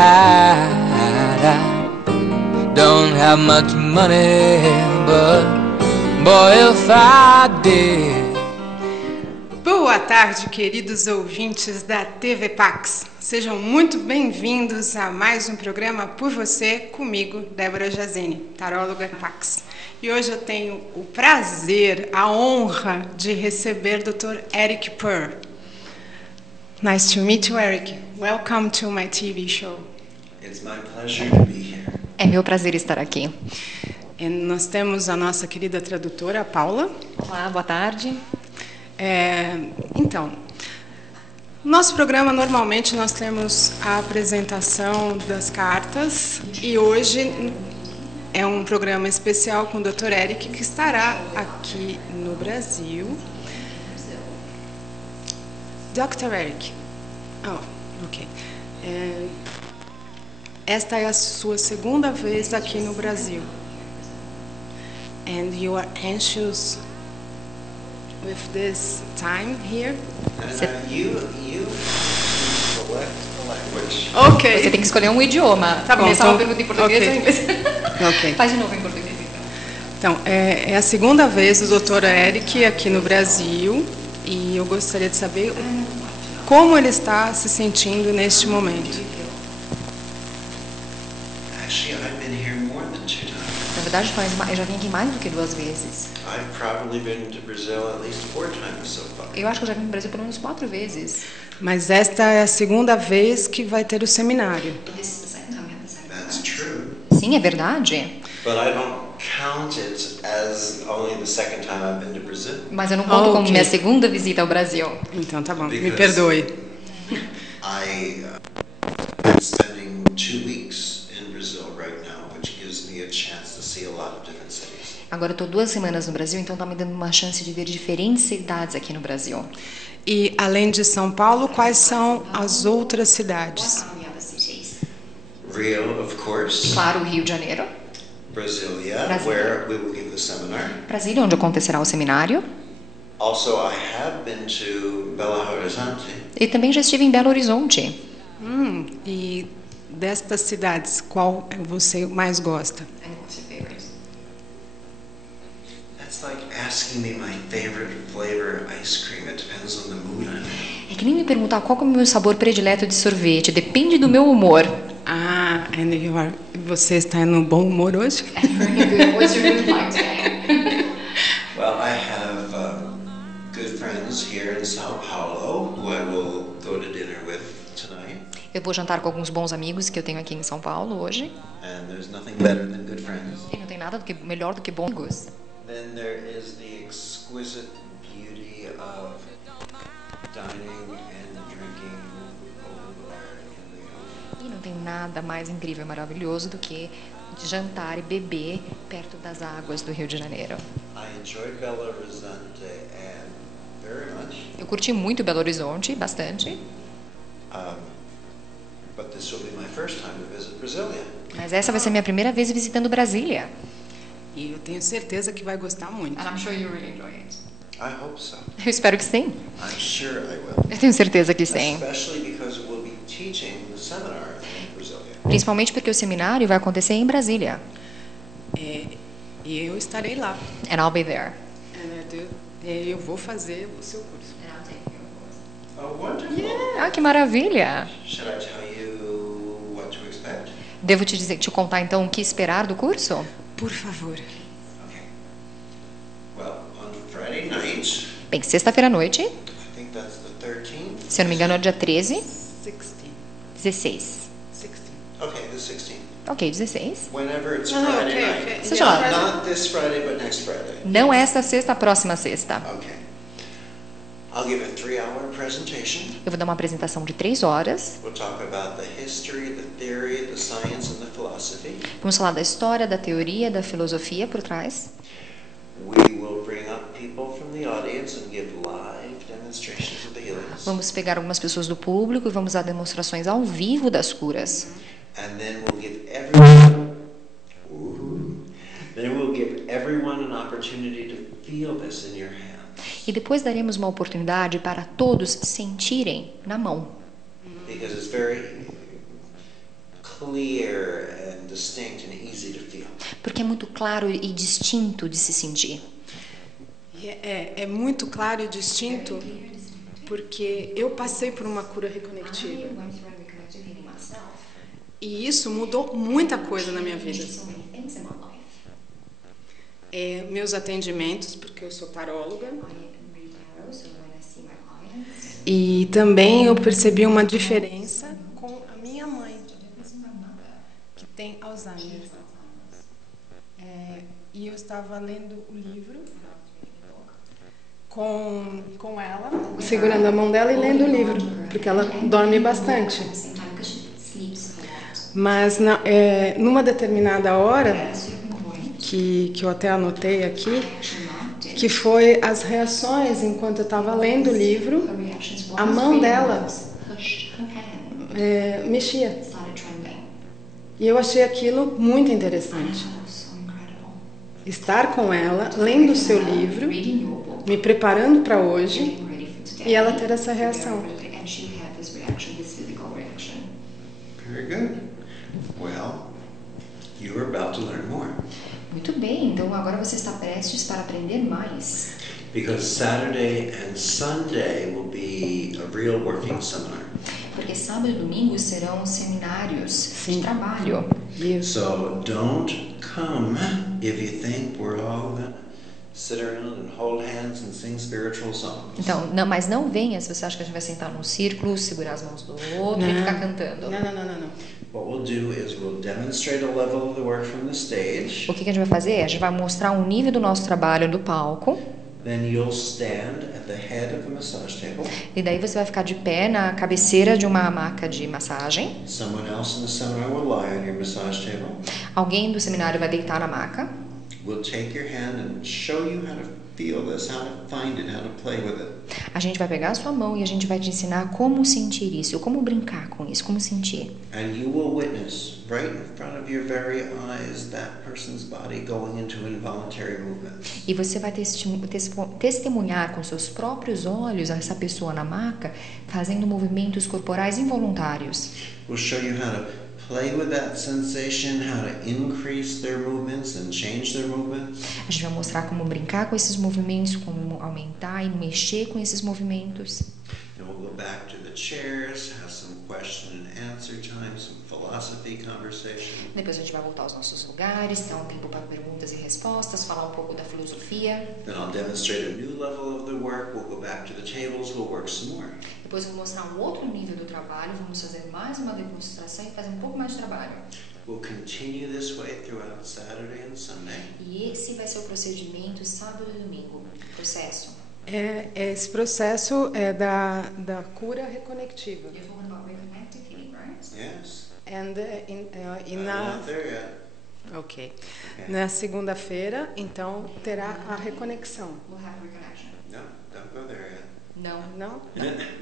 hide. I don't have much money, but boy, if I did. Boa tarde, queridos ouvintes da TV Pax. Sejam muito bem-vindos a mais um programa Por Você, comigo, Débora Jazini, taróloga Pax. E hoje eu tenho o prazer, a honra de receber o Dr. Eric Purr. Nice to meet you, Eric. Welcome to my TV show. It's my pleasure to be here. É meu prazer estar aqui. E nós temos a nossa querida tradutora, a Paula. Olá, boa tarde. Então, nosso programa, normalmente, nós temos a apresentação das cartas e hoje é um programa especial com o Dr. Eric, que estará aqui no Brasil. Dr. Eric, ok. Esta é a sua segunda vez aqui no Brasil. And you are anxious with this time here? You select the language. Ok. Você tem que escolher um idioma. Tá bom, começar então- uma pergunta em português ok. ou em inglês. Ok. Faz de novo em português. Então, é a segunda vez do Dr. Eric aqui no Brasil e eu gostaria de saber como ele está se sentindo neste momento. Actually, I've been here more than 2 times. Na verdade, eu já vim aqui mais do que 2 vezes. I've probably been to Brazil at least 4 times so far. Eu acho que eu já vim no Brasil pelo menos 4 vezes. Mas esta é a segunda vez que vai ter o seminário. That's true. Sim, é verdade. But I don't count it as only the second time I've been to Brazil. Mas eu não conto como Ok. minha segunda visita ao Brasil. Então, tá bom. Me Because- perdoe. I'm spending 2 weeks in Brazil right now, which gives me a chance to see a lot of different cities. Agora eu estou 2 semanas no Brasil, então está me dando uma chance de ver diferentes cidades aqui no Brasil. E, além de São Paulo, quais são as outras cidades? Rio, of course. Claro, o Rio de Janeiro. Brasilia, Brasilia. where we will give the seminar. Brasília, onde acontecerá o seminário. Also, I have been to Belo Horizonte. E também já estive em Belo Horizonte. E destas cidades, qual você mais gosta? That's like asking me my favorite flavor ice cream. It depends on the mood I'm in. É que nem me perguntar qual que é o meu sabor predileto de sorvete. Depende do meu humor. Você está no bom humor hoje? Well, I have good friends here in Sao Paulo who I will go to dinner with tonight. Eu vou jantar com alguns bons amigos que eu tenho aqui em São Paulo hoje. And there's nothing better than good friends. E não tem nada melhor do que bons amigos. Then there is the exquisite beauty of dining and drinking over there in Rio. E não tem nada mais incrível e maravilhoso do que jantar e beber perto das águas do Rio de Janeiro. I enjoyed Belo Horizonte very much, Eu curti muito Belo Horizonte, bastante. but this will be my first time to visit Brasilia. Mas essa vai ser minha primeira vez visitando Brasília. E eu tenho certeza que vai gostar muito. I'm sure you really enjoy it. I hope so. Eu espero que sim. I'm sure I will. Eu tenho certeza que sim. Especially because we'll be teaching the seminar in Brasilia. Principalmente porque o seminário vai acontecer em Brasília. E eu estarei lá. And I'll be there. Eu vou fazer o seu curso. Oh, wonderful. Ah, que maravilha! Should I tell you what to expect? Devo te contar então o que esperar do curso? Por favor. Okay. Well, on Friday night, Bem, sexta-feira à noite, I think that's the 13th. se eu não me engano é dia 13, 16. 16. 16. Okay, the 16th. Ok, 16. Whenever it's Ah, Friday okay, night. okay. Seja lá. Not this Friday, but next Friday. Não esta sexta, a próxima sexta. Okay. I'll give a 3-hour presentation. Eu vou dar uma apresentação de 3 horas. We'll talk about the history, the theory, the science, and the philosophy. Vamos falar da história, da teoria, da filosofia por trás. We will bring up people from the audience and give live demonstrations of the healings. Vamos pegar algumas pessoas do público e vamos dar demonstrações ao vivo das curas. And then we'll give everyone an opportunity to feel this in your hands. E depois daremos uma oportunidade para todos sentirem na mão. Because it's very clear and distinct and easy to feel. Porque é muito claro e distinto de se sentir. E é muito claro e distinto porque eu passei por uma cura reconectiva. E isso mudou muita coisa na minha vida. Meus atendimentos, porque eu sou taróloga. E também eu percebi uma diferença com a minha mãe, que tem Alzheimer. E eu estava lendo o livro com ela, segurando a mão dela e lendo o livro, porque ela dorme bastante. Mas numa determinada hora, que eu até anotei aqui, que foi as reações enquanto eu estava lendo o livro, a mão dela mexia. E eu achei aquilo muito interessante. Estar com ela, lendo o seu livro, me preparando para hoje, e ela ter essa reação. Very good. Well, you are about to learn more. Muito bem, então agora você está prestes para aprender mais. Because Saturday and Sunday will be a real working seminar. Porque sábado e domingo serão seminários de trabalho. So don't come if you think we're all gonna sit around and hold hands and sing spiritual songs. Então, mas não venha se você acha que a gente vai sentar num círculo, segurar as mãos do outro e ficar cantando. Não. What we'll do is we'll demonstrate a level of the work from the stage. O que a gente vai fazer? A gente vai mostrar um nível do nosso trabalho do palco. Then you'll stand at the head of the massage table. E daí você vai ficar de pé na cabeceira de uma maca de massagem. Someone else in the seminar will lie on your massage table. Alguém do seminário vai deitar na maca. We'll take your hand and show you how to feel this, how to find it, how to play with it. A gente vai pegar a sua mão e a gente vai te ensinar como sentir isso, como brincar com isso, como sentir. And you will witness right in front of your very eyes that person's body going into involuntary movement. E você vai testemunhar com seus próprios olhos essa pessoa na maca fazendo movimentos corporais involuntários. We'll show you how to play with that sensation, how to increase their movements and change their movements. A gente vai mostrar como brincar com esses movimentos, como aumentar e mexer com esses movimentos. Then we'll go back to the chairs, have some question and answer time, some philosophy conversation. Depois a gente vai voltar aos nossos lugares, dar um tempo para perguntas e respostas, falar um pouco da filosofia. Then I'll demonstrate a new level of the work. We'll go back to the tables, we'll work some more. Depois eu vou mostrar um outro nível do trabalho, vamos fazer mais uma demonstração e fazer um pouco mais de trabalho. We'll continue this way throughout Saturday and Sunday. E esse vai ser o procedimento sábado e domingo, o processo. Esse processo é da cura reconectiva. You're talking about reconnected healing, right? Yes. And I'm not there yet. Ok. Na segunda-feira, então, terá a reconexão. We'll have reconnection. No, don't go there yet. Não.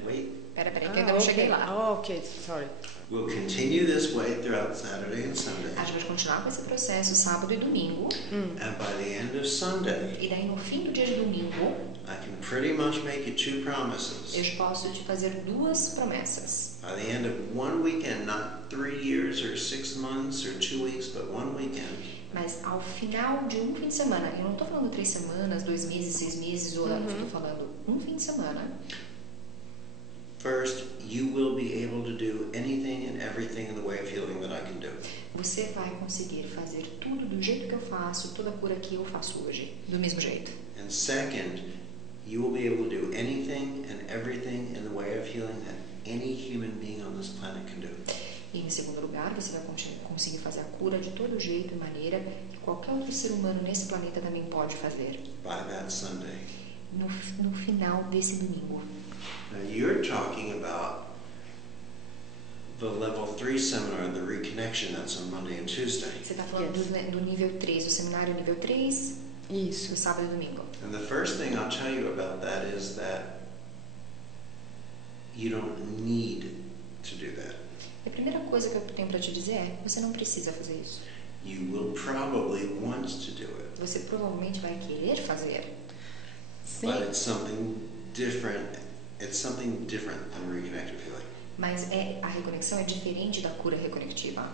Wait. Peraí, que eu ainda não cheguei lá. Ok, sorry. We'll continue this way throughout Saturday and Sunday. A gente vai continuar com esse processo sábado e domingo. And by the end of Sunday, E daí no fim do dia de domingo, I can pretty much make you two promises. eu posso te fazer duas promessas. By the end of one weekend, not 3 years or 6 months or 2 weeks, but one weekend, Mas ao final de um fim de semana, eu não estou falando 3 semanas, 2 meses, 6 meses ou anos, eu estou falando um fim de semana. first, you will be able to do anything and everything in the way of healing that I can do. Você vai conseguir fazer tudo do jeito que eu faço, toda a cura que eu faço hoje, do mesmo jeito. And second, you will be able to do anything and everything in the way of healing that any human being on this planet can do. E em segundo lugar, você vai conseguir fazer a cura de todo jeito e maneira que qualquer outro ser humano nesse planeta também pode fazer. By that Sunday. No final desse domingo. Now you're talking about the level 3 seminar, the reconnection, that's on Monday and Tuesday. Você está falando do nível 3, do seminário nível 3, Isso. no sábado e domingo. And the first thing I'll tell you about that is that you don't need to do that. E a primeira coisa que eu tenho para te dizer é, você não precisa fazer isso. You will probably want to do it, Você provavelmente vai querer fazer. Sim. but it's something different. It's something different than reconnective healing. Mas a reconexão é diferente da cura reconectiva.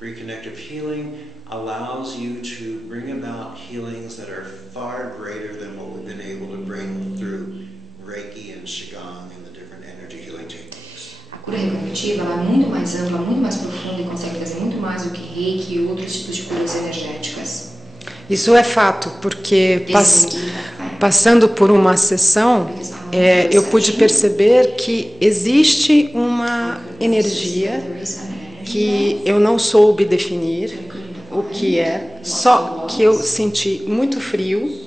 Reconnective healing allows you to bring about healings that are far greater than what we've been able to bring through Reiki and Qigong and the different energy healing techniques. A cura reconectiva ela é muito mais ampla, muito mais profunda e consegue fazer muito mais do que Reiki e outros tipos de curas energéticas. Isso é fato, porque passando por uma sessão, eu pude perceber que existe uma energia que eu não soube definir o que é, só que eu senti muito frio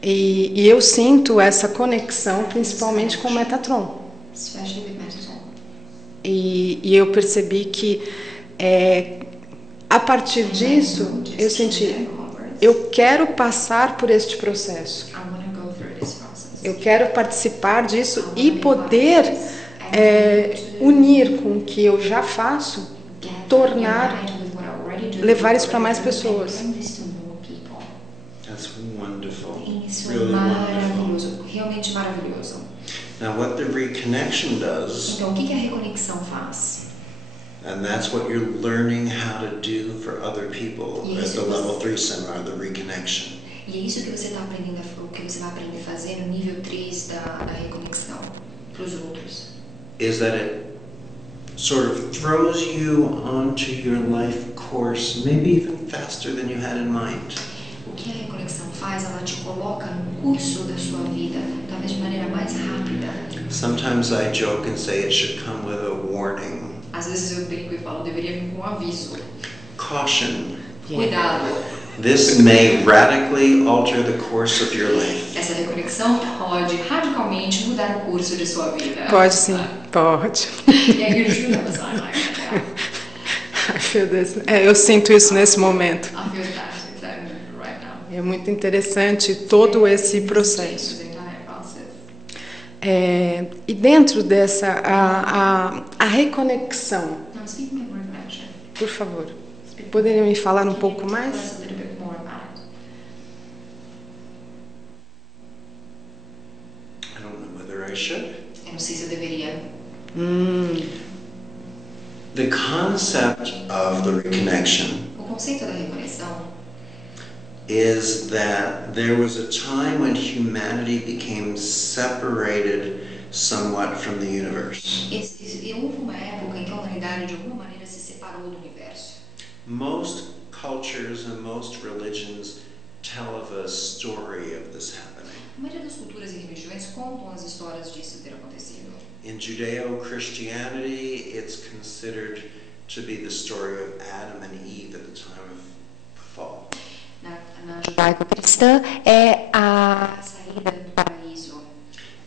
e eu sinto essa conexão principalmente com o Metatron. E eu percebi que a partir disso eu senti, eu quero passar por este processo, eu quero participar disso e poder unir com o que eu já faço, levar isso para mais pessoas. That's wonderful. Isso Really é wonderful. maravilhoso, realmente maravilhoso. Now what the reconnection does, Então, o que a reconexão faz? and that's what you're learning how to do for other people at the level 3 seminar, the reconnection. E é isso que você está aprendendo, o que você vai aprender a fazer no nível 3 da reconexão para os outros. Is that it sort of throws you onto your life course, maybe even faster than you had in mind. O que a reconexão faz, ela te coloca no curso da sua vida, talvez de maneira mais rápida. Sometimes I joke and say it should come with a warning. Às vezes eu brinco e falo, deveria vir com um aviso. Caution. Cuidado. This may radically alter the course of your life. Essa reconexão pode radicalmente mudar o curso de sua vida. Pode sim, pode. E aí eu juro, Eu sinto isso nesse momento. I feel that exactly right now. É muito interessante todo esse processo. E dentro dessa, a reconexão, Now, speaking of reconnection, por favor, poderia me falar um pouco mais? tell us a little bit more about it. I don't know whether I should. Eu não sei se eu deveria. The concept of the reconnection O conceito da reconexão is that there was a time when humanity became separated somewhat from the universe. houve uma época em que a humanidade de alguma maneira se separou do universo. Most cultures and most religions tell of a story of this happening. A maioria das culturas e religiões contam as histórias disso ter acontecido. In Judeo-Christianity, it's considered to be the story of Adam and Eve at the time of fall. Na judaico-cristã é a saída do paraíso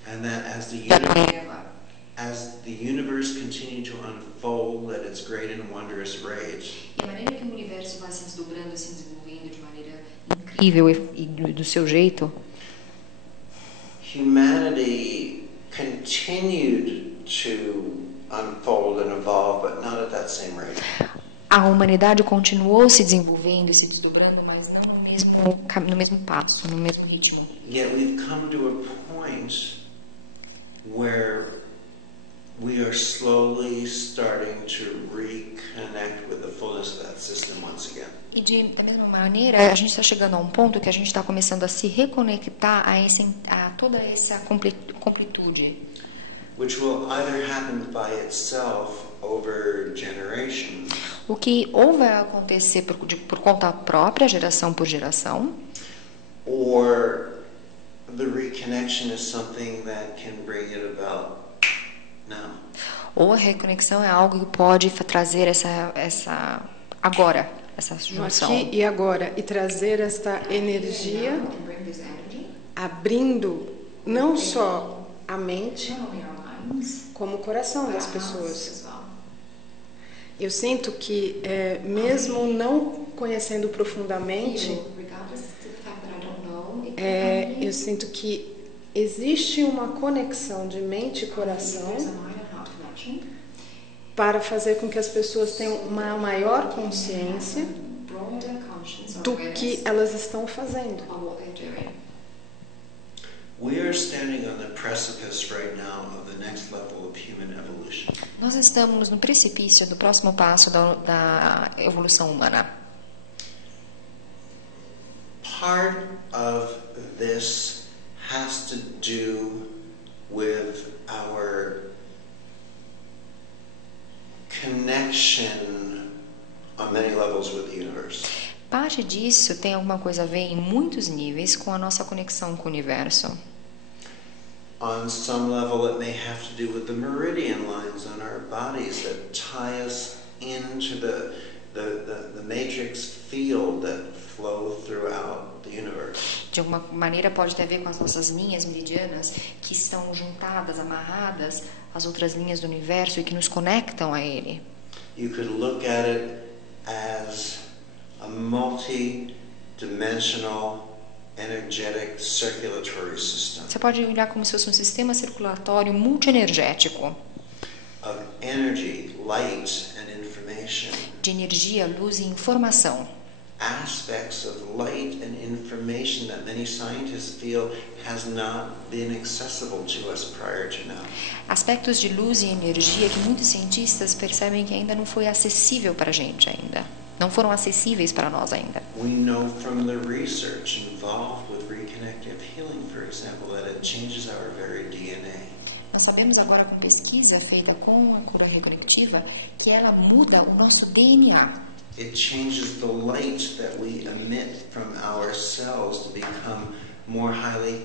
And that da Eva. as the universe continued to unfold at its great and wondrous rate, E a maneira que o universo vai se desdobrando e se desenvolvendo de maneira incrível e do seu jeito, humanity continued to unfold and evolve, but not at that same rate. a humanidade continuou se desenvolvendo e se desdobrando, mas não no mesmo passo, no mesmo ritmo. Yet we've come to a point where we are slowly starting to reconnect with the fullness of that system once again. E da mesma maneira, a gente está chegando a um ponto que a gente está começando a se reconectar a toda essa completude. Which will either happen by itself over generations, O que ou vai acontecer por conta própria, geração por geração, or the reconnection is something that can bring it about now. ou a reconexão é algo que pode trazer essa junção. Aqui e agora, e trazer esta energia, abrindo não só a mente, como o coração das pessoas. Eu sinto que, mesmo não conhecendo profundamente, eu sinto que existe uma conexão de mente e coração para fazer com que as pessoas tenham uma maior consciência do que elas estão fazendo. We are standing on the precipice right now of the next level of human evolution. Nós estamos no precipício do próximo passo da evolução humana. Part of this has to do with our connection on many levels with the universe. Parte disso tem alguma coisa a ver em muitos níveis com a nossa conexão com o universo. On some level, it may have to do with the meridian lines on our bodies that tie us into the matrix field that flow throughout the universe. De alguma maneira pode ter a ver com as nossas linhas meridianas que estão juntadas, amarradas às outras linhas do universo e que nos conectam a ele. You could look at it as a multi-dimensional energetic circulatory system Você pode olhar como se fosse um sistema circulatório multienergético of energy, light, and information. de energia, luz e informação. Aspects of light and information that many scientists feel has not been accessible to us prior to now. Aspectos de luz e energia que muitos cientistas percebem que ainda não foi acessível para a gente ainda. Não foram acessíveis para nós ainda. We know from the research involved with reconnective healing, for example, that it changes our very DNA. Nós sabemos agora com pesquisa feita com a cura reconectiva que ela muda o nosso DNA. It changes the light that we emit from our cells to become more highly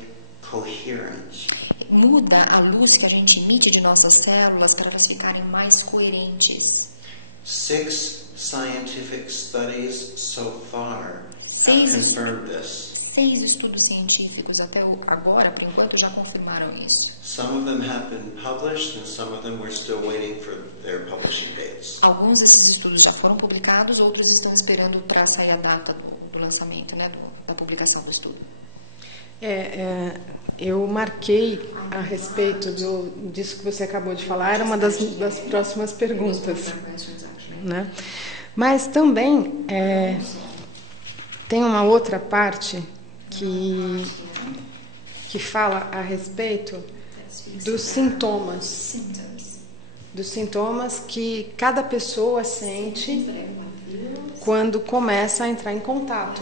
coherent. Muda a luz que a gente emite de nossas células para elas ficarem mais coerentes. 6 scientific studies so far have 6 confirmed this. estudos científicos até agora, por enquanto, já confirmaram isso. Some of them have been published and some of them we're still waiting for their publishing dates. Alguns desses estudos já foram publicados, outros estão esperando para sair a data do lançamento, né, da publicação do estudo. Eu marquei a respeito disso que você acabou de falar, era uma das próximas perguntas, né? Mas também tem uma outra parte que fala a respeito dos sintomas que cada pessoa sente quando começa a entrar em contato.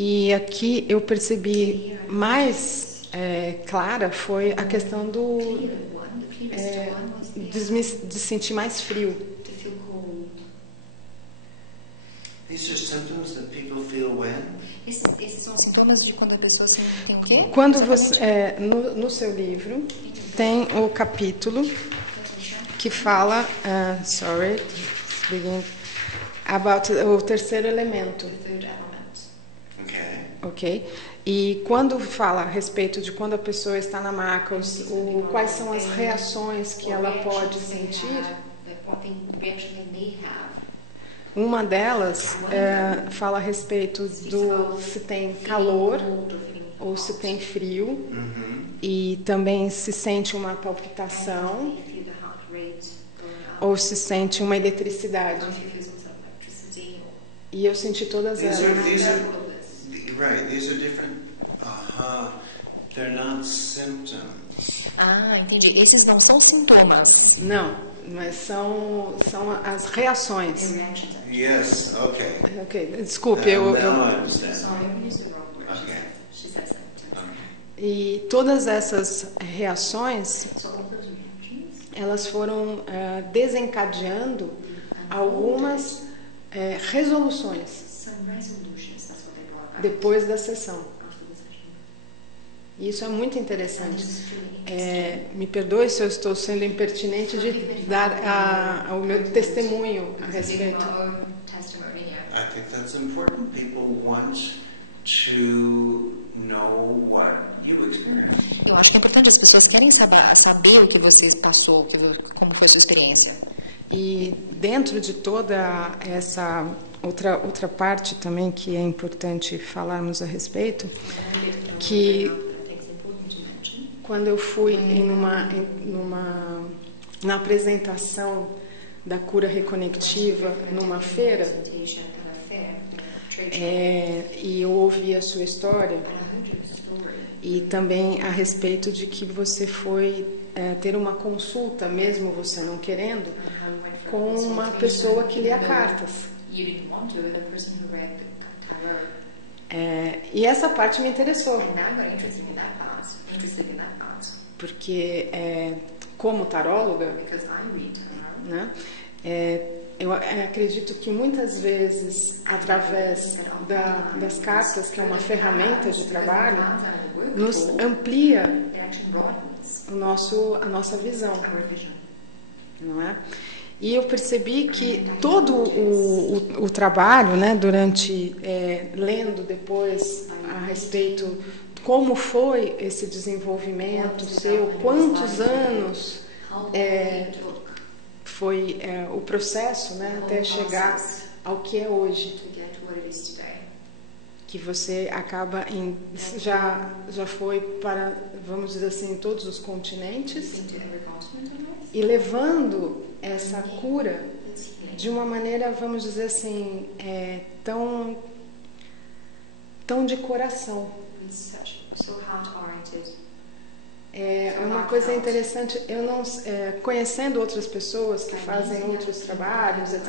E aqui eu percebi mais clara foi a questão de sentir mais frio. These are symptoms that people feel when? Esses são sintomas de quando a pessoa tem o quê? Quando exatamente? No seu livro tem o capítulo que fala, about o terceiro elemento. Ok. E quando fala a respeito de quando a pessoa está na maca, quais são as reações que ela pode sentir? Uma delas fala a respeito do se tem calor ou se tem frio, e também se sente uma palpitação ou se sente uma eletricidade. E eu senti todas elas. Right, these are different. They're not symptoms. Ah, entendi. Esses não são sintomas. Não, mas são as reações. Yes, okay. Ok, desculpe. Now I understand. Okay. E todas essas reações, elas foram desencadeando algumas resoluções depois da sessão. E isso é muito interessante. Me perdoe se eu estou sendo impertinente de dar o meu testemunho a respeito. I think that's important. People want to know what you experienced. Eu acho que é importante, as pessoas querem saber o que você passou, como foi a sua experiência. E dentro de toda essa outra parte também que é importante falarmos a respeito, que quando eu fui na apresentação da cura reconectiva numa feira, e eu ouvi a sua história, e também a respeito de que você foi ter uma consulta, mesmo você não querendo, com uma pessoa que lê cartas. E essa parte me interessou. Porque como taróloga, né, eu acredito que muitas vezes, através das cartas, que é uma ferramenta de trabalho, nos amplia a nossa visão. Não é? E eu percebi que todo o trabalho, né, durante lendo depois a respeito de como foi esse desenvolvimento seu, quantos anos foi o processo, né, até chegar ao que é hoje, que você acaba já foi para, vamos dizer assim, todos os continentes e levando essa cura de uma maneira, vamos dizer assim, tão de coração. Uma coisa interessante, eu não conhecendo outras pessoas que fazem outros trabalhos, etc.,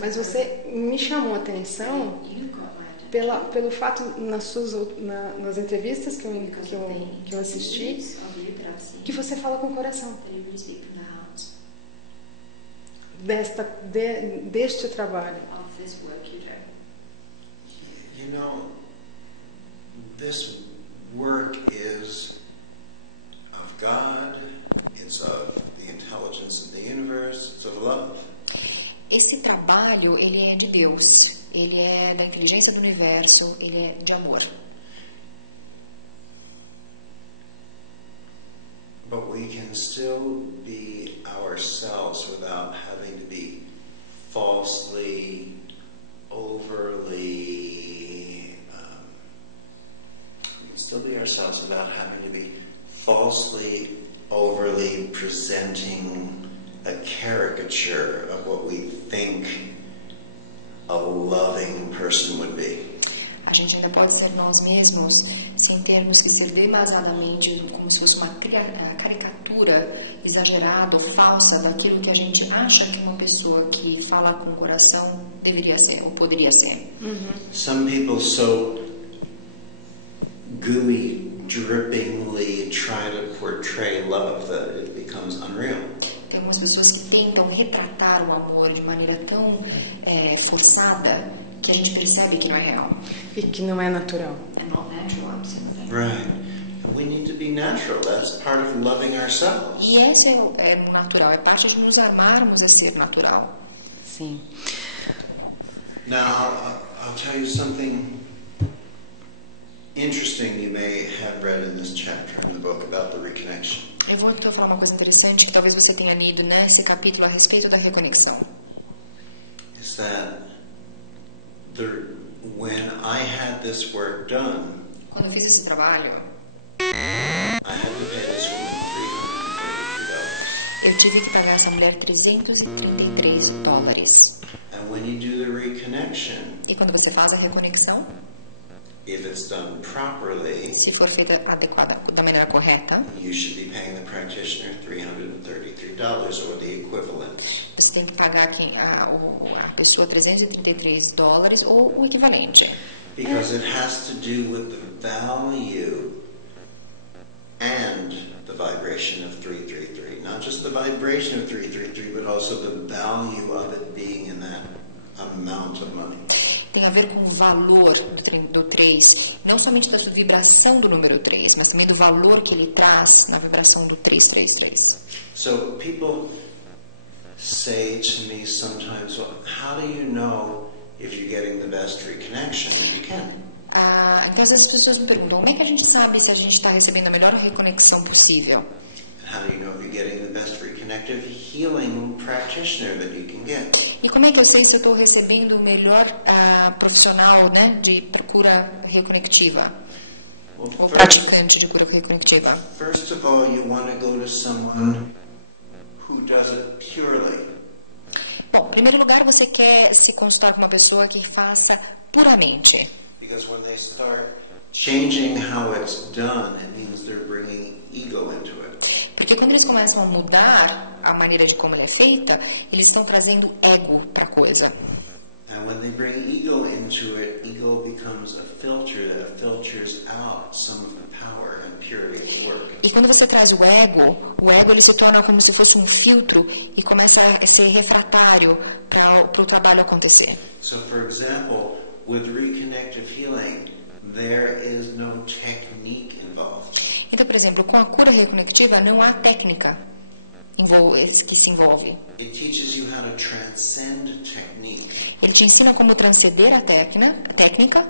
mas você me chamou a atenção pelo fato nas entrevistas que eu assisti, que você fala com o coração deste trabalho. You know, this work is of God, it's of the intelligence of the universe, it's of love. Esse trabalho, ele é de Deus, ele é da inteligência do universo, ele é de amor. But we can still be ourselves without having to be falsely, overly, we can still be ourselves without having to be falsely, overly presenting a caricature of what we think a loving person would be. A gente ainda pode ser nós mesmos sem termos que ser demasiadamente como se fosse uma caricatura exagerada ou falsa daquilo que a gente acha que uma pessoa que fala com o coração deveria ser ou poderia ser. Some people so gooey, drippingly try to portray love that it becomes unreal. Tem algumas pessoas que tentam retratar o amor de maneira tão forçada que a gente percebe que não é real. E que não é natural. É not natural, absolutely. Right. We need to be natural. That's part of loving ourselves. E esse é o natural, é parte de nos armarmos a ser natural. Sim. Now, I'll tell you something interesting you may have read in this chapter in the book about the reconnection. Eu vou então falar uma coisa interessante que talvez você tenha lido nesse capítulo a respeito da reconexão. Is that when I had this work done, quando eu fiz esse trabalho, I had to pay this woman $333. eu tive que pagar essa mulher $333. And when you do the reconnection, e quando você faz a reconexão, if it's done properly, se for feita adequada, da maneira correta, you should be paying the practitioner $333 or the equivalent. Você tem que pagar a pessoa $333 ou o equivalente. Because it has to do with the value and the vibration of 333. Not just the vibration of 333, but also the value of it being in that amount of money. Tem a ver com o valor do 3, não somente da vibração do número 3, mas também do valor que ele traz na vibração do 333. So people say to me sometimes, well, how do you know if you're getting the best reconnection? You can't. Então às vezes as pessoas me perguntam, como é que a gente sabe se a gente está recebendo a melhor reconexão possível? How do you know if you're getting the best reconnective healing practitioner that you can get? E como é que eu sei se eu estou recebendo o melhor profissional, né, de cura reconectiva? Ou praticante de cura reconectiva? First of all, you want to go to someone who does it purely. Bom, em primeiro lugar, você quer se consultar com uma pessoa que faça puramente. Because when they start changing how it's done, it means they're bringing ego into it. Porque quando eles começam a mudar a maneira de como ele é feita, eles estão trazendo ego para a coisa. And when they bring ego into it, ego becomes a filter that filters out some of the power and purity of the work. E quando você traz o ego ele se torna como se fosse um filtro e começa a ser refratário para o trabalho acontecer. So for example, with reconnective healing, there is no technique involved. Então, por exemplo, com a cura reconectiva não há técnica que se envolve. It teaches you how to transcend technique. Ele te ensina como transcender a técnica.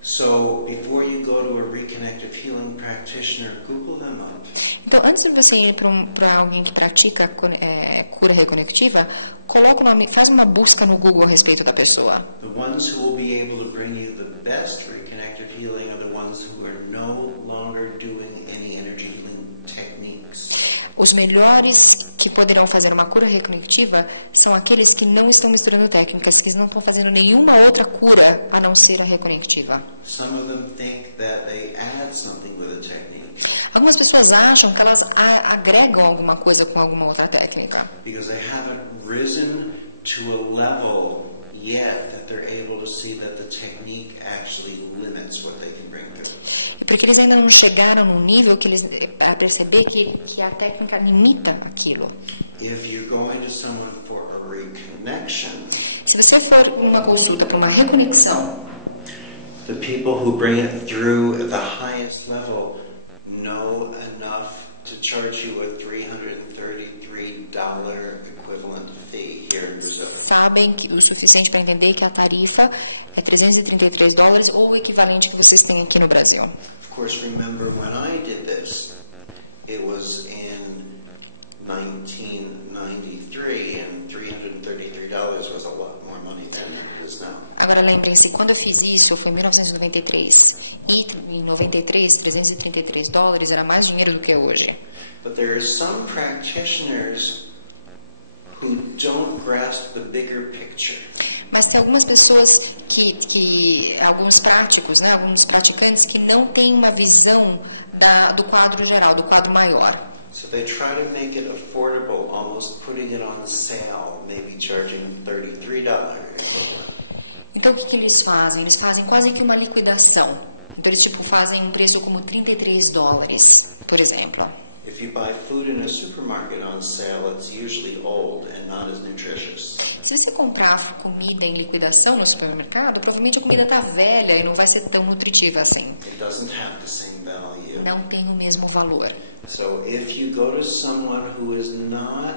So before you go to a reconnective healing practitioner, Google them up. Então, antes de você ir para alguém que pratica cura reconectiva, coloca o nome, faz uma busca no Google a respeito da pessoa. The ones who will be able to bring you the best reconnective healing are the ones who are no longer doing any energy healing techniques. Os melhores que poderão fazer uma cura reconectiva são aqueles que não estão misturando técnicas, que não estão fazendo nenhuma outra cura a não ser a reconectiva. Some of them think that they add something with a technique Algumas pessoas acham que elas agregam alguma coisa com alguma outra técnica. because they haven't risen to a level yet that they're able to see that the technique actually limits what they can bring through. E porque eles ainda não chegaram num nível que eles a perceber que a técnica limita aquilo. If you're going to someone for a reconnection, Se você for numa consulta para uma reconexão, the people who bring it through at the highest level know enough to charge you a $333 equivalent fee here in Brazil. sabem o suficiente para entender que a tarifa é $333 ou o equivalente que vocês têm aqui no Brasil. Of course, remember when I did this, it was in 1993 and $333 was a lot more money than it is now. Agora lembrem-se, quando eu fiz isso, foi em 1993, e em 93, $333 era mais dinheiro do que é hoje. But there are some practitioners who don't grasp the bigger picture. Mas tem algumas pessoas alguns práticos, né, alguns praticantes que não têm uma visão do quadro geral, do quadro maior. So they try to make it affordable, almost putting it on sale, maybe charging $33. Então o que eles fazem? Eles fazem quase que uma liquidação. Então eles fazem um preço como $33, por exemplo. If you buy food in a supermarket on sale, it's usually old and not as nutritious. Se você comprar comida em liquidação no supermercado, provavelmente a comida está velha e não vai ser tão nutritiva assim. It doesn't have the same value. Não tem o mesmo valor. So if you go to someone who is not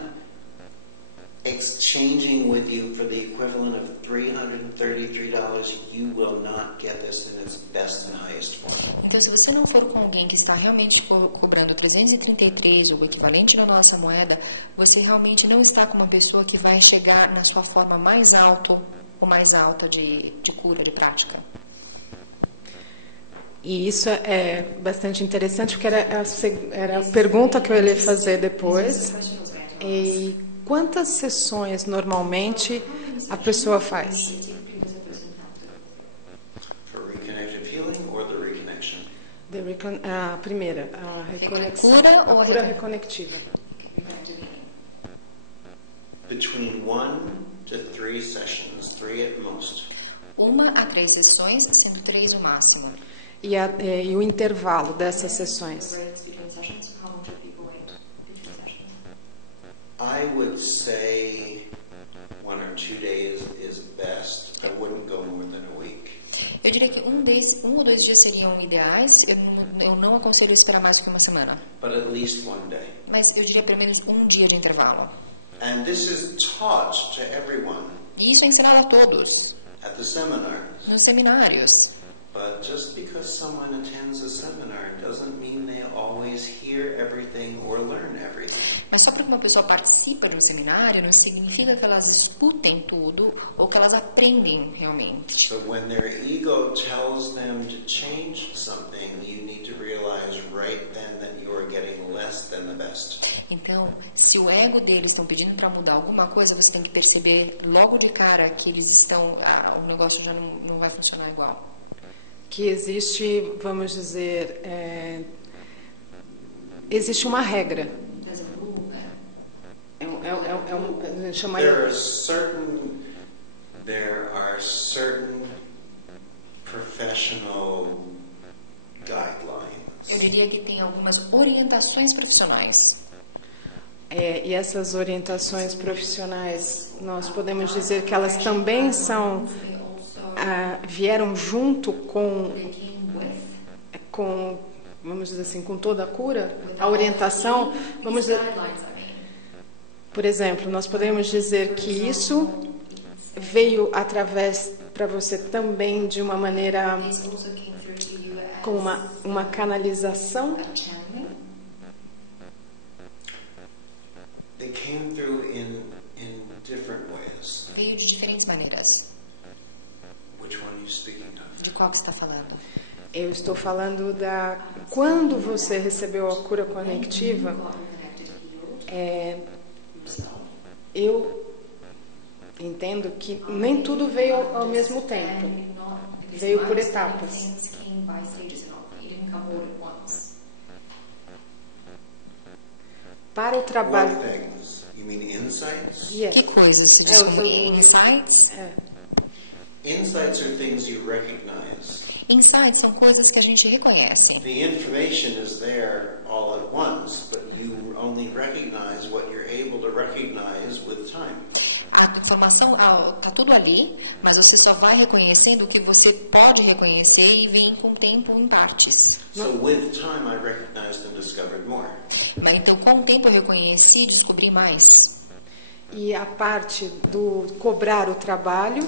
exchanging with you for the equivalent of $333, you will not get this in its best and highest form. Então, se você não for com alguém que está realmente cobrando 333 ou o equivalente da nossa moeda, você realmente não está com uma pessoa que vai chegar na sua forma mais alta ou mais alta de cura, de prática. E isso é bastante interessante, porque era a pergunta que eu ia fazer depois. E quantas sessões normalmente a pessoa faz? For reconnective healing or the reconnection? A primeira. Cura ou a reconectiva? Between 1 to 3 sessions, 3 at most. 1 a 3 sessões, sendo 3 o máximo. E o intervalo dessas sessões? I would say 1 or 2 days is best. I wouldn't go more than a week. Eu diria que 1 ou 2 dias seriam ideais. Eu não aconselho esperar mais do que uma semana. But at least 1 day. Mas eu diria pelo menos 1 dia de intervalo. And this is taught to everyone E isso é ensinado a todos at the seminars. nos seminários. But just because someone attends a seminar doesn't mean they always hear everything or learn everything. Mas só porque uma pessoa participa de um seminário não significa que elas escutem tudo ou que elas aprendem realmente. So when their ego tells them to change something, you need to realize right then that you are getting less than the best. Então, se o ego deles estão pedindo para mudar alguma coisa, você tem que perceber logo de cara que eles estão, o negócio já não vai funcionar igual. Que existe, vamos dizer, existe uma regra. There are certain professional guidelines. Eu diria que tem algumas orientações profissionais. E essas orientações profissionais, nós podemos dizer que elas também são vieram junto com, vamos dizer assim, com toda a cura, a orientação, vamos dizer, por exemplo, nós podemos dizer que isso veio através para você também de uma maneira com uma canalização. They came through in different ways. Veio de diferentes maneiras. Which one are you speaking of? De qual que você está falando? Eu estou falando quando você recebeu a cura conectiva, eu entendo que nem tudo veio ao mesmo tempo, veio por etapas. Para o trabalho. What things? You mean insights? Yes. Que coisas se diz como insights? Insights are things you recognize. Insights são coisas que a gente reconhece. The information is there all at once, but you only recognize what you're able to recognize with time. A informação tá tudo ali, mas você só vai reconhecendo o que você pode reconhecer e vem com o tempo em partes. So with time I recognized and discovered more. Mas então com o tempo eu reconheci e descobri mais. E a parte do cobrar o trabalho.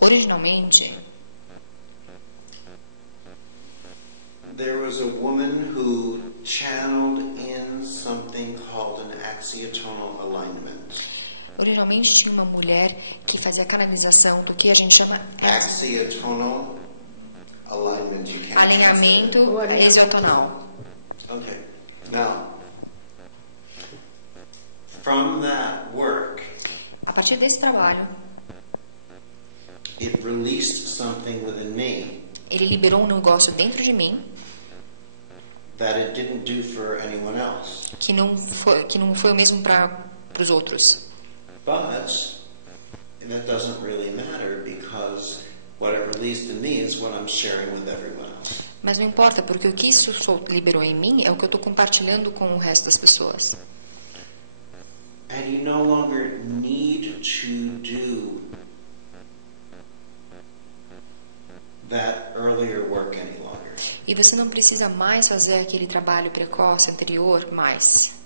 Originalmente, there was a woman who channeled in something called an axiatonal alignment. Originalmente tinha uma mulher que fazia canalização do que a gente chama Axiatonal alignment. alinhamento exiotonal. Okay. Now, from that work, a partir desse trabalho, it released something within me. Ele liberou um negócio dentro de mim that it didn't do for anyone else. Que não foi o mesmo para os outros. But that doesn't really matter because what it released in me is what I'm sharing with everyone else. Mas não importa, porque o que isso liberou em mim é o que eu estou compartilhando com o resto das pessoas. And you no longer need to do that earlier work any longer. E você não precisa mais fazer aquele trabalho precoce anterior mais.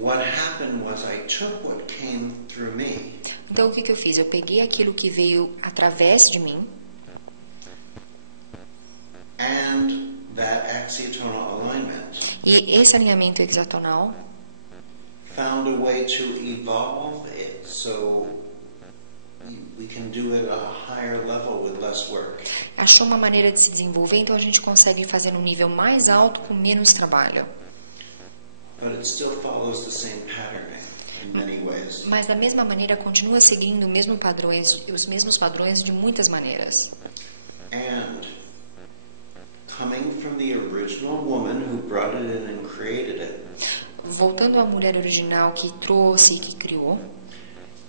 What happened was I took what came through me. Então o que eu fiz? Eu peguei aquilo que veio através de mim. And that axiatonal alignment. E esse alinhamento exatonal found a way to evolve it so we can do it at a higher level with less work. Achou uma maneira de se desenvolver, então a gente consegue fazer num nível mais alto com menos trabalho. But it still follows the same pattern in many ways. Mas da mesma maneira continua seguindo os mesmos padrões de muitas maneiras. And coming from the original woman who brought it in and created it. Voltando à mulher original que trouxe e que criou.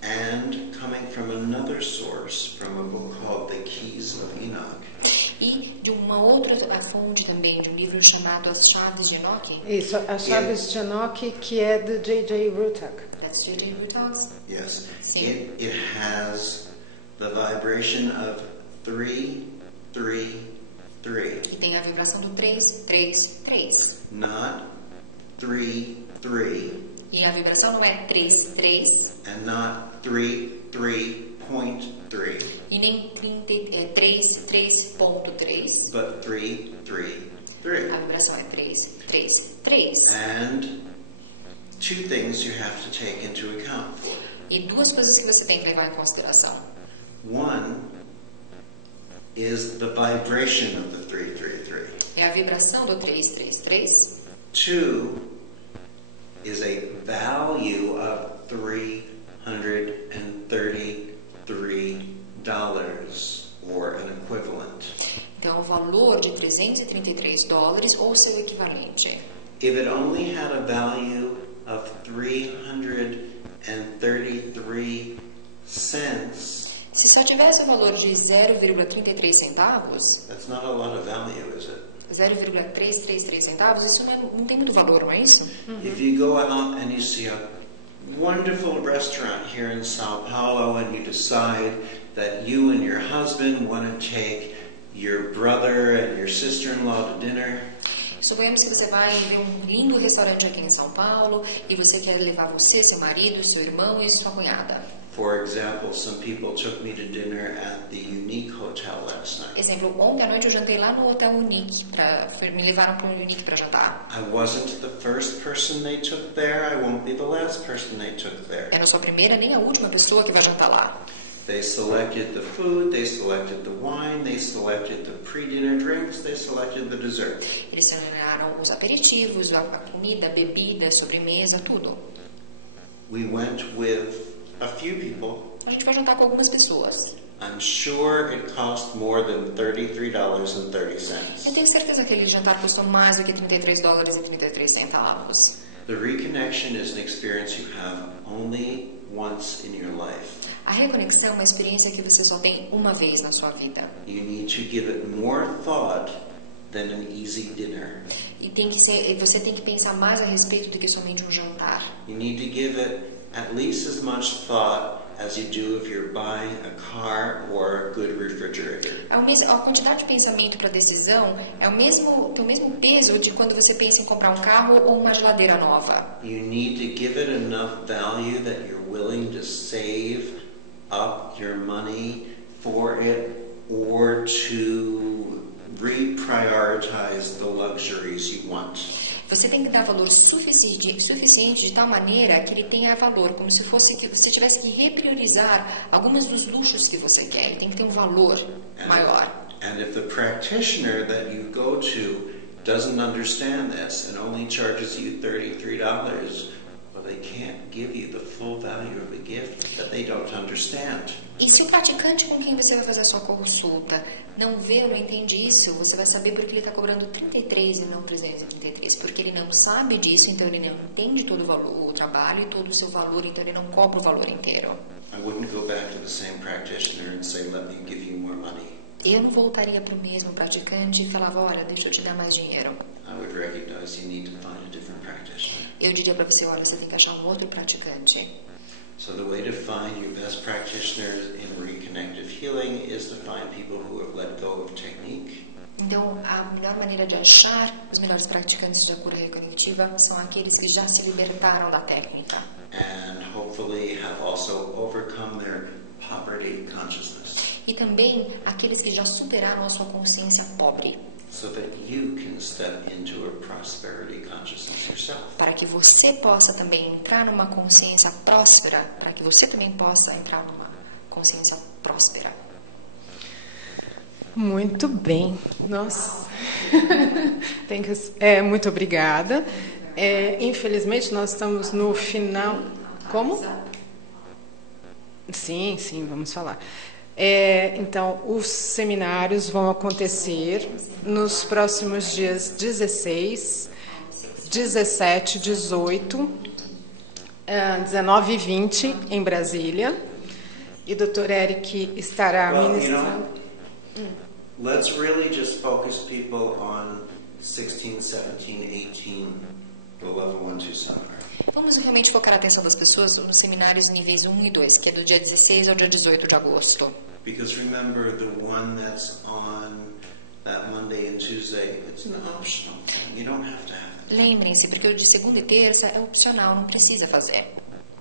And coming from another source, from a book called The Keys of Enoch. E de uma outra fonte também, de um livro chamado As Chaves de Enoque. Isso, As Chaves de Enoque, que é de J.J. Rutak. That's J.J. Rutak's? Yes. Sim. It has the vibration of 3, 3, 3. E tem a vibração do 3, 3, 3. Not 3, 3. E a vibração não é 3, 3. And not 3, 3.3. E nem 3.3. But 333. A vibração é 333. And two things you have to take into account for. E duas coisas que você tem que levar em consideração. One is the vibration of the 333. É a vibração do 333. Two is a value of $333 or an equivalent. Então, o valor de $333 ou seu equivalente. If it only had a value of 333 cents, Se só tivesse o valor de 0,33 centavos, that's not a lot of value, is it? 0,333 centavos, isso não tem muito valor, não é isso? If you go out and you see a wonderful restaurant here in Sao Paulo and you decide that you and your husband want to take your brother and your sister-in-law to dinner, Suponhamos que você vai ver um lindo restaurante aqui em São Paulo e você quer levar você, seu marido, seu irmão e sua cunhada. for example, some people took me to dinner at the Unique Hotel last night. Exemplo, ontem à noite eu jantei lá no Hotel Unique, me levaram para o Unique para jantar. I wasn't the first person they took there. I won't be the last person they took there. Eu não sou a primeira nem a última pessoa que vai jantar lá. They selected the food, they selected the wine, they selected the pre-dinner drinks, they selected the dessert. Eles selecionaram os aperitivos, a comida, a bebida, a sobremesa, tudo. We went with a few people. A gente vai jantar com algumas pessoas. I'm sure it cost more than $33.30. Eu tenho certeza que aquele jantar custou mais do que $33,33. The reconnection is an experience you have only once in your life. A reconexão é uma experiência que você só tem uma vez na sua vida. You need to give it more thought than an easy dinner. E você tem que pensar mais a respeito do que somente um jantar. You need to give it at least as much thought as you do if you're buying a car or a good refrigerator. A quantidade de pensamento para decisão tem o mesmo peso de quando você pensa em comprar um carro ou uma geladeira nova. You need to give it enough value that you're willing to save up your money for it or to reprioritize the luxuries you want. Você tem que dar valor suficiente de tal maneira que ele tenha valor, como se fosse que você tivesse que repriorizar alguns dos luxos que você quer. Ele tem que ter um valor maior. And if the practitioner that you go to doesn't understand this and only charges you $33, well, they can't give you the full value of a gift that they don't understand. E se o praticante com quem você vai fazer a sua consulta não vê ou não entende isso, você vai saber porque ele está cobrando 33 e não 333. Porque ele não sabe disso, então ele não entende todo o trabalho e todo o seu valor, então ele não cobra o valor inteiro. I wouldn't go back to the same practitioner and say, let me give you more money. Eu não voltaria para o mesmo praticante e falava, olha, deixa eu te dar mais dinheiro. I would recognize you need to find a different practitioner. Eu diria para você, olha, você tem que achar um outro praticante. So the way to find your best practitioners in reconnective healing is to find people who have let go of technique. Então, a melhor maneira de achar os melhores praticantes da cura reconectiva são aqueles que já se libertaram da técnica. And hopefully have also overcome their poverty consciousness. E também aqueles que já superaram a sua consciência pobre. So that you can step into a prosperity consciousness yourself. Para que você possa também entrar numa consciência próspera, para que você também possa entrar numa consciência próspera. Muito bem. Nossa. Muito obrigada. Infelizmente, nós estamos no final. Como? Sim, vamos falar. Então, os seminários vão acontecer nos próximos dias 16, 17, 18, 19 e 20 em Brasília. E o Dr. Eric estará ministrando. Let's really just focus people on 16, 17, 18, the level 1, 2 seminar. Vamos realmente focar a atenção das pessoas nos seminários níveis 1 e 2, que é do dia 16 ao dia 18 de agosto. Because remember, the one that's on that Monday and Tuesday, it's an optional thing. You don't have to have it. Lembrem-se, porque o de segunda e terça é opcional, não precisa fazer.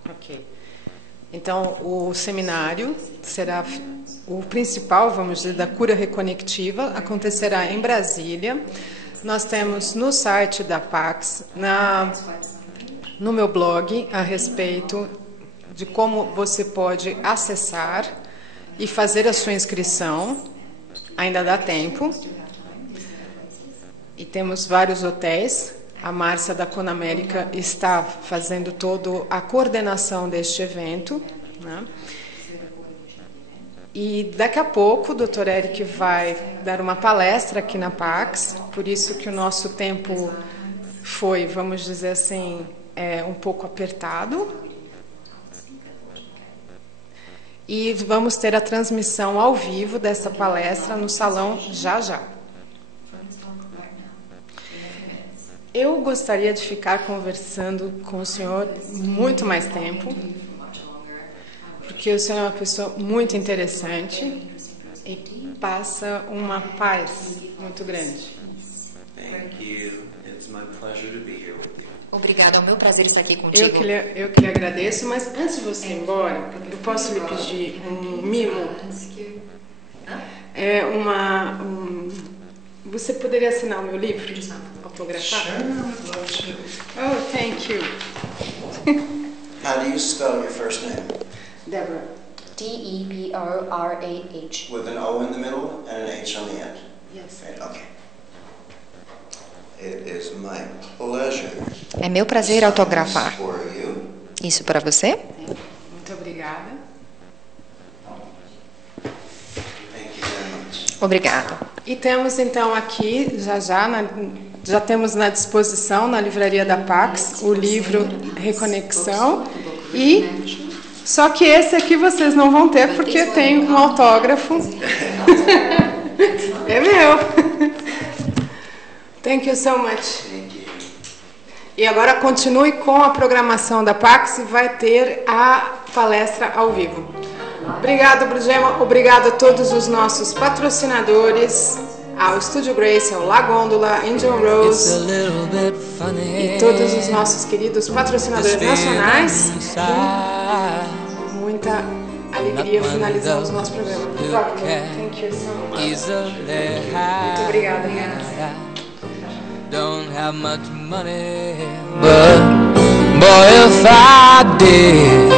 Ok. Então, o seminário será o principal, vamos dizer, da cura reconectiva, acontecerá em Brasília. Nós temos no site da Pax, no meu blog, a respeito de como você pode acessar e fazer a sua inscrição. Ainda dá tempo. E temos vários hotéis. A Márcia da Conamérica está fazendo toda a coordenação deste evento, né? E daqui a pouco o Dr. Eric vai dar uma palestra aqui na Pax, por isso que o nosso tempo foi, vamos dizer assim, um pouco apertado. E vamos ter a transmissão ao vivo dessa palestra no salão já já. Eu gostaria de ficar conversando com o senhor muito mais tempo, porque o senhor é uma pessoa muito interessante e passa uma paz muito grande. Obrigada, é o meu prazer estar aqui contigo. Eu que lhe agradeço, mas antes de você ir embora, eu posso lhe pedir um mimo? Você poderia assinar o meu livro? Autografar? Sure. Oh, thank you. How do you spell your first name? Deborah. Deborah. With an O in the middle and an H on the end? Yes. Right, okay. It is my pleasure. É meu prazer autografar. For you. Isso para você? Muito obrigada. Thank you very much. Obrigada. E temos então aqui, já temos na disposição, na livraria da Pax, o livro Reconexão. Só que esse aqui vocês não vão ter, porque tem um autógrafo. É meu. Thank you so much. E agora continue com a programação da Pax e vai ter a palestra ao vivo. Obrigada, Brugema. Obrigado a todos os nossos patrocinadores, ao Estúdio Grace, ao La Gôndola, Angel Rose e todos os nossos queridos patrocinadores nacionais. Com muita alegria finalizamos o nosso programa. Thank you so much. Muito obrigada, Renata. Don't have much money, but boy, if I did,